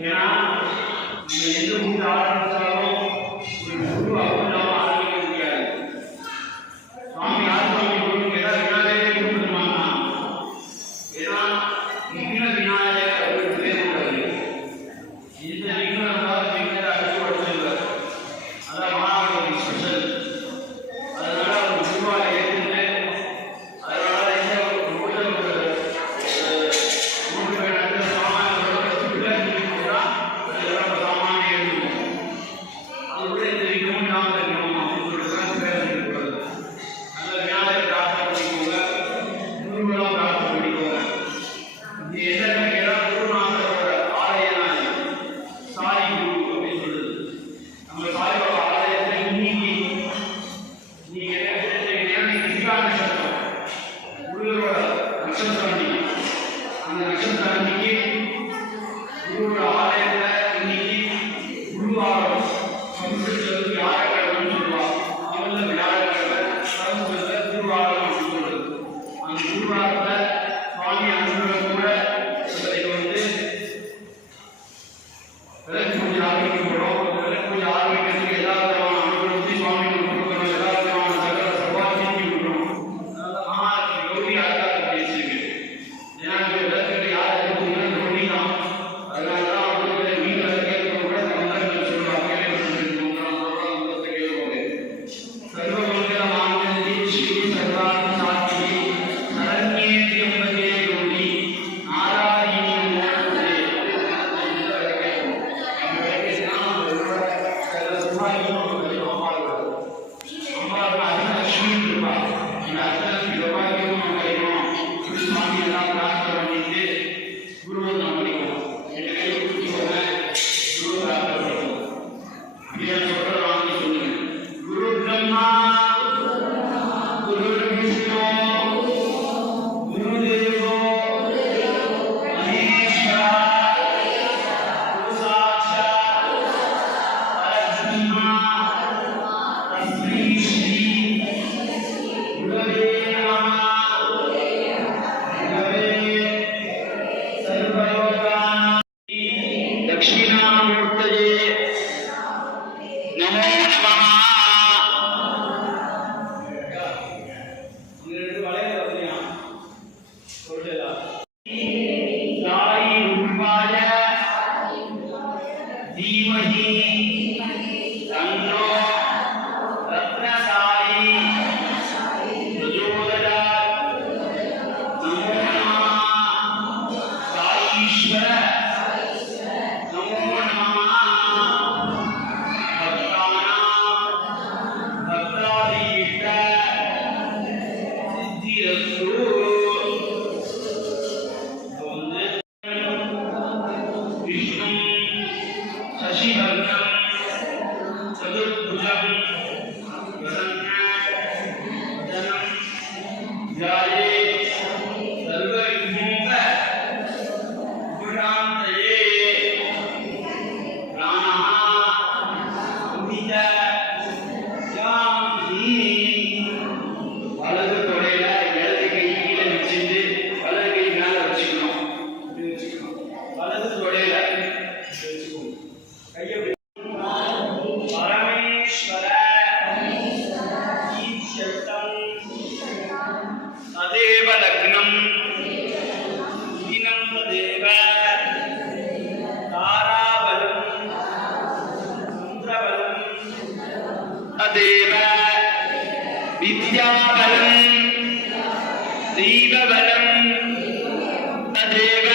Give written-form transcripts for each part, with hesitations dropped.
ஏன்னா நம்ம எந்த ஊர் ஆரம்பிச்சாலும் ஒரு குரு அப்படிலாம் ஆரம்பிக்க முடியாது. சுவாமி யார் சுவாமி குரு ஏதாவது விநாயகரே கூப்பிடுமாங்கன்னா, ஏன்னா விக்ன விநாயகர் அப்படின்னு பேர் உள்ளது. இந்த விக்னரால் விக்னரை அடிச்சு உடச்சிருக்கார். அதான் மாணவர்களுக்கு ஸ்பெஷல். அதனால அவர் குருவாக ஏற்றுட்டு அதனால இந்த மூன்று பேர் சாமான்களோட சுற்றுலா அதெல்லாம் சாமானிய இருக்கும். அதுக்குள்ள இந்த விக்ரம் நாம் தெரியும் அப்படின்னு சொல்லிட்டு பேர் இருக்கிறது. அந்த விநாயகர் பிரார்த்தனை பண்ணிக்கோங்க, குருவெல்லாம் பிரார்த்தனை பண்ணிக்கோங்க. இது என்ன கேட்டால் குருநாதரோட ஆலயம் சாய் குரு அப்படின்னு சொல்லுது. நம்ம சாயோட ஆலயத்தை நீங்க என்ன செஞ்சீங்கன்னா நட்சத்திரம் குருவோட நட்சத்திரம் அன்னைக்கு அந்த நட்சத்திரம் அன்னைக்கு குருவோட ஆலயத்துல இன்னைக்கு குருவாரம் சமஸ்கிருதத்தில் வியாழக்கிழமைன்னு சொல்லுவாங்க. தமிழ்ல வியாழக்கிழமை, சமஸ்கிருதத்தில் குருவாரம் அப்படின்னு சொல்றது. அந்த குருவாரத்துல சுவாமி அனுகிரகம் கூட இன்றைக்கு விளக்கு பூஜை ஆரம்பிக்க போறோம். விளக்கு பூஜை ஆரம்பிக்கிறதுக்கு எல்லா விதமான அனுகிரகத்தையும் சுவாமிகளுக்கு கொடுக்கணும். எல்லா விதமான சகல சபாசியும் கொடுக்கணும். அதனால மகாலட்சுமி கௌரி அதுக்காக பேசியிருக்கு. ஏன்னா விளக்கு யார் எடுத்தீங்கன்னா கௌரி தான். அதனால தான் அவங்களுக்கு வீட்டில் கேட்க கூட தமிழர்கள் சொல்லுவாங்க. சர்வமங்கல மாங்கல்யே ஸ்ரீ சர்வார்த்த சாத்திகே சரண்யே திரியம்பகே கௌரி நாராயணி நமோஸ்துதே. குரு பிரம்மா குரு விஷ்ணு குரு தேவோ மகேஸ்வரா குரு சாட்சாத் பரபிரம்மா தஸ்மை ஸ்ரீ குரவே நமः. குரவே சர்வயோகானாம் தக்ஷிணாமூர்த்தயே நமோ நமः. சாயி ரூபாய தீமஹி தன்னோ ரத்னசாயி பிரச்சோதயாத். நமோ நமः சாயீஸ்வர. நமோ நமः பக்தானாம் பக்தாதீஷ்ட சித்திரஸ்து. விஷ்ணு சசிவர்ணம் சதுர்புஜம் வதனம் ஜாயே சர்வவிக்னோப குணாந்தயே பிராணஹ அமித யாமி. வலது தொடையில இடது கை கீழே வச்சுட்டு வலது கை மேல வச்சுக்கணும். இப்படி வச்சுக்கணும். வலது தொடையில வச்சுக்கணும். கையை பரமேஸ்வர ஈஸ்வரம் ததேவ லக்னம் தினம் ததேவ தாராபலம் சந்திரபலம் ததேவ வித்யாபலம் தெய்வபலம் ததேவ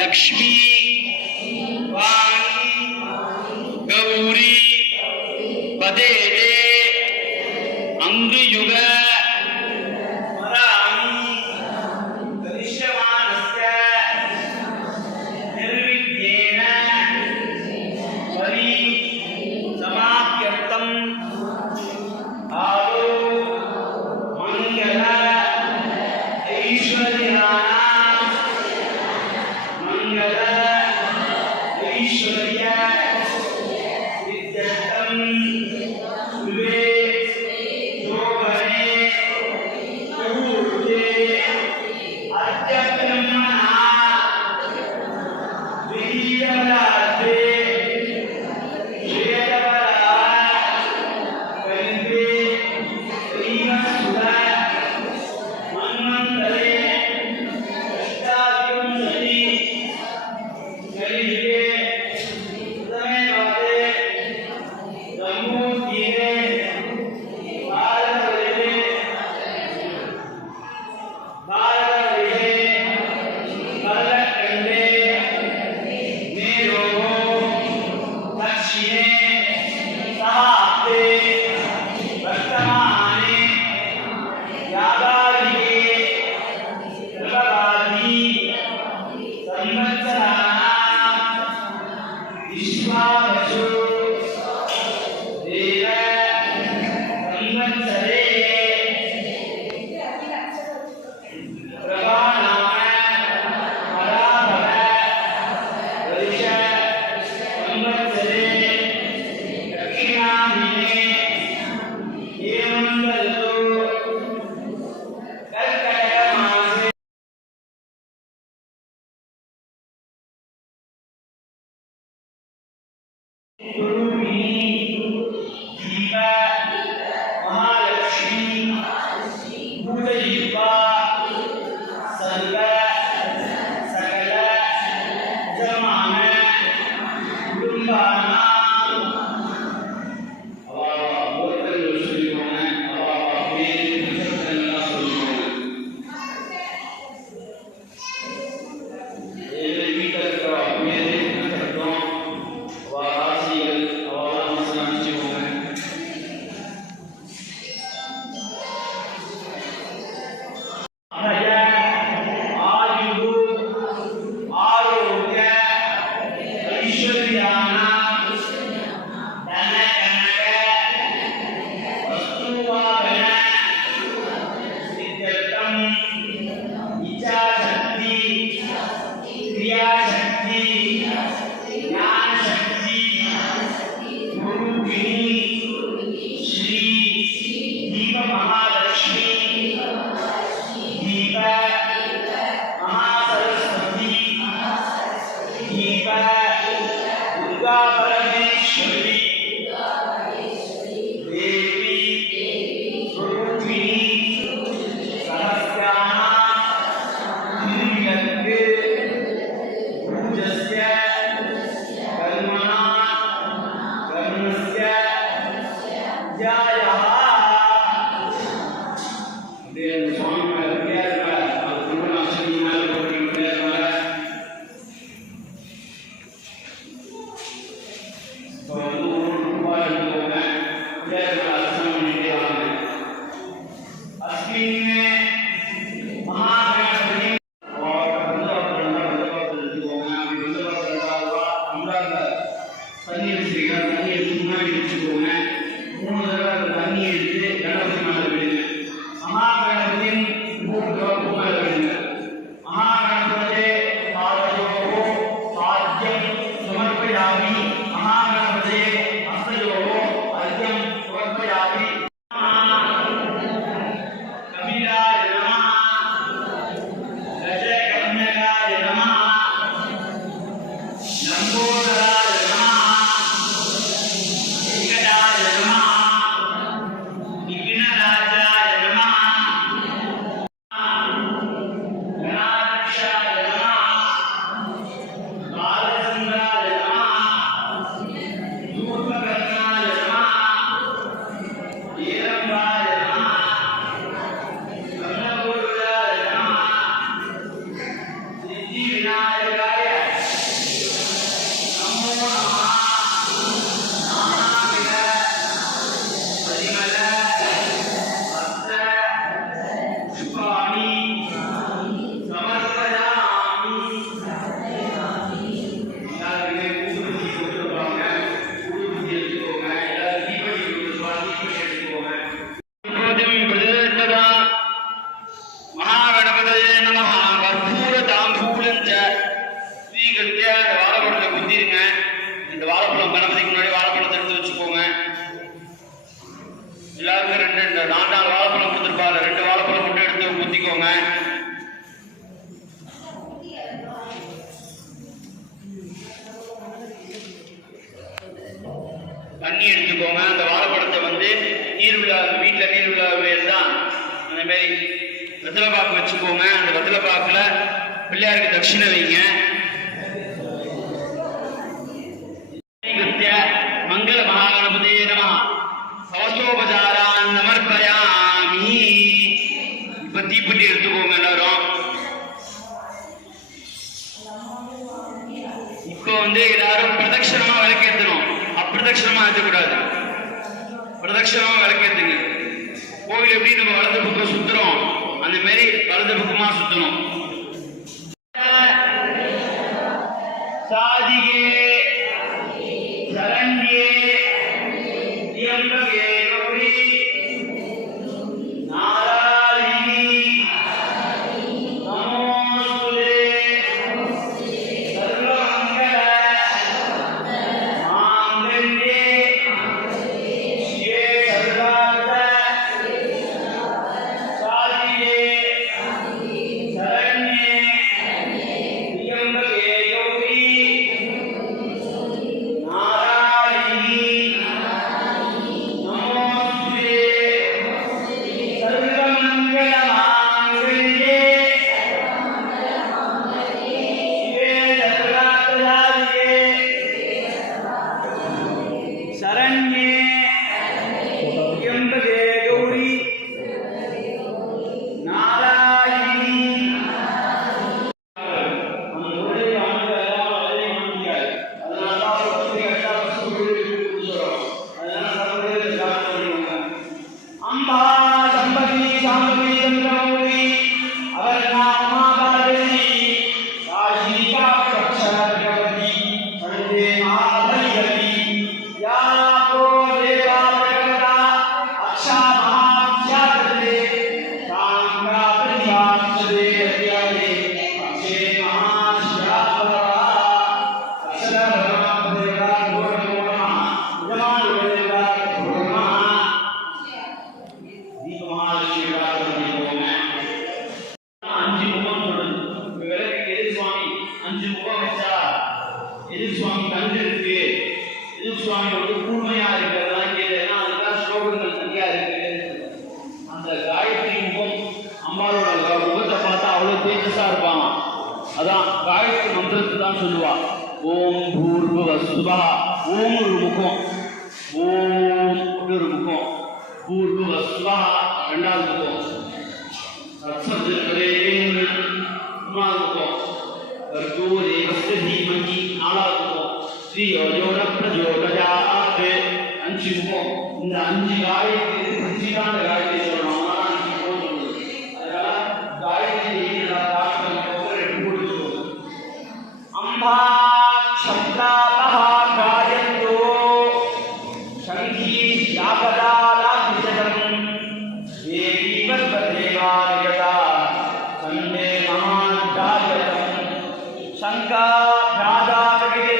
லக்ஷ்மி வாணி கௌரி பதேதே அங்குயுக வராமி கரிஷ்யமானஸ்ய நிர்வித்யேன பரி சமாப்யர்த்தம் ஆதோ மங்கள ஐஸ்வர்யானாம் மங்கள ஐஸ்வர்ய வித்யர்த்தம் சுவே யோகனே பூர்வே அர்த்த பிரம்மணா தண்ணி எடுத்துக்கோங்க. அந்த வாழைப்பழத்தை வந்து நீர் உள்ள வீட்டில் நீர் உள்ள வேர் தான் அந்த மாதிரி வெத்தலை பாக்கு வச்சுக்கோங்க. அந்த வெத்தலை பாக்குல பிள்ளையாருக்கு தட்சிணை வைங்க. மங்கள மகாகணபதியே நம கவசோபசாரான் சமர்ப்பயாமி. இப்ப தீப்பெட்டி எடுத்துக்கோங்க எல்லாரும். இப்போ வந்து எல்லாரும் பிரதட்சணமா விளக்கேற்றணும். அப்பிரதட்சணமா ஏற்றக்கூடாது. பிரதட்சணமா விளக்கேற்றுங்க. கோவில் எப்படி நம்ம வலது பக்கம் சுத்துறோம் அந்த மாதிரி வலது பக்கமா சுத்தணும். சாதிகே சரண்யே தியம்பகே கௌரி நாராயணி நமோஸ்துதே சர்வமங்கல மாங்கல்யே சிவே சர்வார்த்த சாதிகே சரண்யே தியம்பகே கௌரி நாராயணி எதுக்கு சுவாமி கண் இருக்கு, எதுக்கு சுவாமி வந்து கூர்மையா இருக்கு, அதெல்லாம் கேட்டேன்னா அதுக்காக ஸ்லோகங்கள் நிறையா இருக்கு. அந்த காயத்ரி முகம் அம்பாளோட முகத்தை பார்த்தா அவ்வளோ தேஜஸா இருப்பாங்க. அதான் காயத்ரி மந்திரத்தை தான் சொல்லுவா. ஓம் பூர்வஸ்வஹ, ஓம் ஒரு முகம், ஓம் ஒரு முகம், பூர்வஸ்வஹ ரெண்டாவது முகம், மூணாவது முகம், வர்கோ தேவஸ்ய தீமஹி நாலாவது முகம், ஸ்ரீயோ யோன பிரஜோதயாத் அஞ்சு முகம். இந்த அஞ்சு காயத்ரி சீரான காயத்ரி சொல்லணும். அஞ்சு முகம் சொல்லுது. அதனால காயத்ரி ரெண்டு போட்டு சொல்லுது. அம்பா சப்தாபஹ காயந்தோ சங்கீ யாகதாலாபிஷதம் தேவி வர்வதேவாயதா சந்தே மகாதாயதம் சங்கா பிராதாகே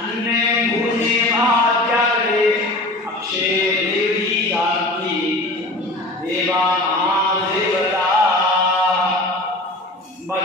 अन्ने भूने महात्यागे अक्षे देवी शांति देवा महादेवता अंबा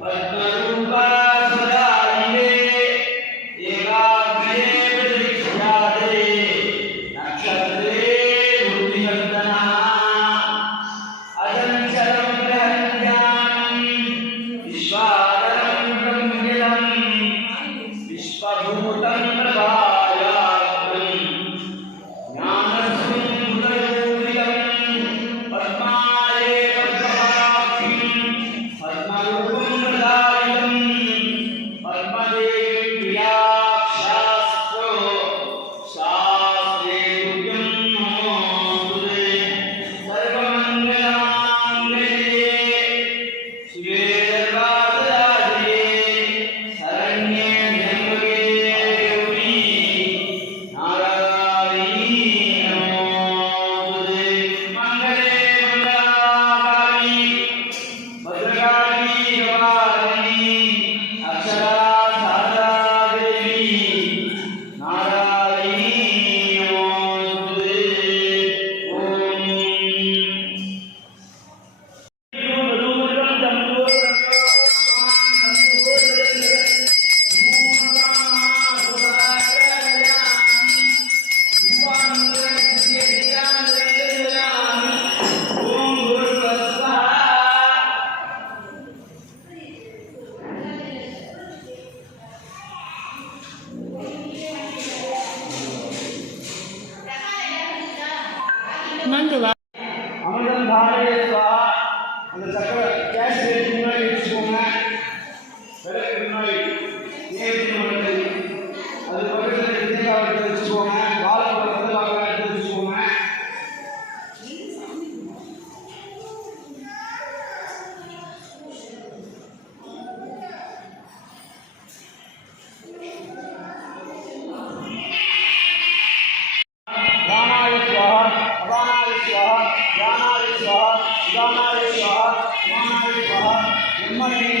पद्मरूपा सदाशिवे एकाग्रे प्रदक्षिणादे नक्षत्रे बुद्धिवर्धनः अजंचलं प्रहन्यामि विश्वाकरं ब्रह्मजलं विश्वभूतं प्रभायात्रम् ज्ञानसमुद्रयोगितं पद्माये पद्मपाक्षिं पद्मरूपं प्रदायितं पद्मदेवीं प्रियाक्षास्तु शास्त्रे तुभ्यं नमोऽस्तुते सर्वमङ्गलमाङ्गल्ये शिवे सर्वार्थसाधिके शरण्ये त्र्यम्बके गौरी नारायणी नमोऽस्तुते मङ्गले मङ्गलाकाली भद्रकाली कपालिनी अक्षरा सारदा देवी नारायणी नमोऽस्तुते மங்களா அமிர்தம் தாரே சுவாஹா. அந்த சக்கரை கேஸ் ரேட் முன்னாடி வச்சுக்கோங்க. விளக்கு முன்னாடி நேற்று மண்டல் அது பக்கத்தில் தேங்காய் எடுத்து வச்சுக்கோங்க. வாழைப்பழம் வந்து வாழை எடுத்து வச்சுக்கோங்க. ராமாய சுவாஹா அபானாய சுவாஹா ஞானாய சுவாஹா சுதானாய சுவாஹா சுமானாய சுவாஹா பிரம்மணே